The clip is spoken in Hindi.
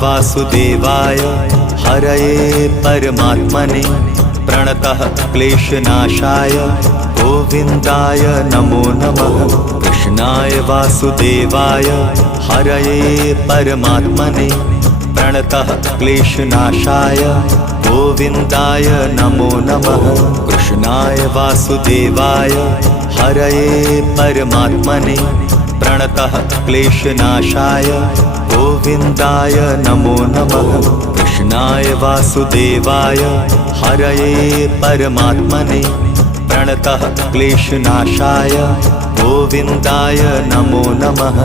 वासुदेवाय हरये परमात्मने प्रणतः क्लेशनाशाय गोविन्दाय नमो नमः। कृष्णाय वासुदेवाय हरये परमात्मने प्रणतः क्लेशनाशाय गोविन्दाय नमो नमः। कृष्णाय वासुदेवाय हरये परमात्मने प्रणतः क्लेशनाशाय गोविन्दाय नमो नमः। कृष्णाय वासुदेवाय हरये परमात्मने प्रणतः क्लेशनाशाय गोविन्दाय नमो नमः।